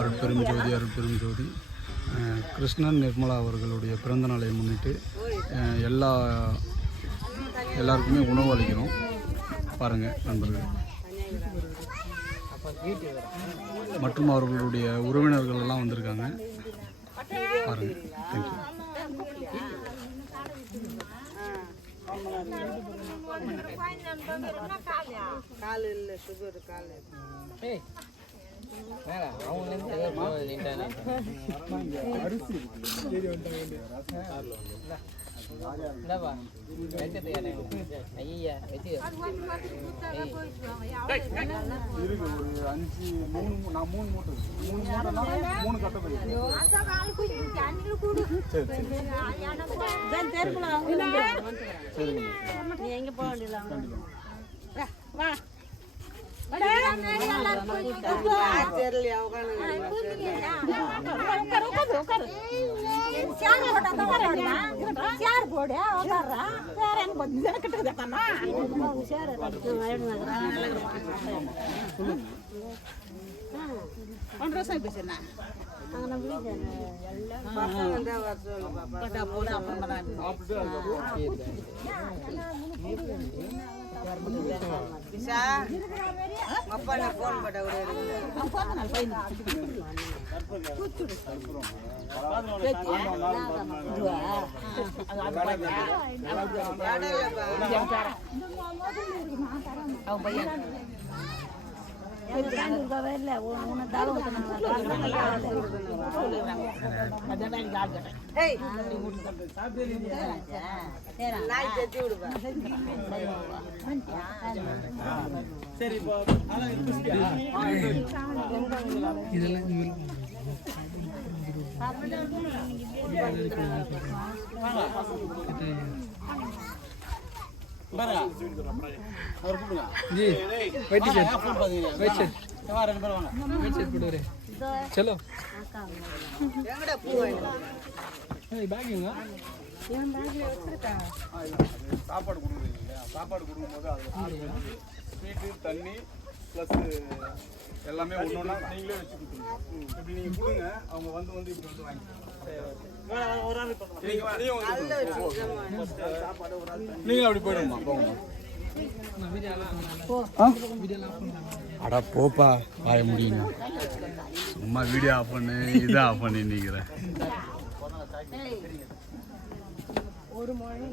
அருட்பெரும் ஜோதி அருட்பெரும் ஜோதி கிருஷ்ணன் நிர்மலா அவர்களுடைய பிறந்த நாளை முன்னிட்டு எல்லாருக்குமே உணவு அளிக்கிறோம். பாருங்கள் நண்பர்கள் மற்றும் அவர்களுடைய உறவினர்கள் எல்லாம் வந்திருக்காங்க. பாருங்கள். தேங்க்யூ. எங்க போக चलो சாப்பாடு கொடுக்குறீங்க. சாப்பாடு கொடுக்கும்போது அதில் ஸ்வீட்டு தண்ணி ப்ளஸ் எல்லாமே ஒன்றா நீங்களே வச்சு கொடுத்துருங்க. இப்படி நீங்கள் கொடுங்க, அவங்க வந்து இப்படி வந்து நீங்களும் அப்படி போயிடுமா போங்க. அடா போப்பா வாய முடியுங்க. சும்மா வீடியோ ஆஃப் பண்ணு இதை ஆஃப் பண்ணி நிற்கிறேன். ஒரு மழை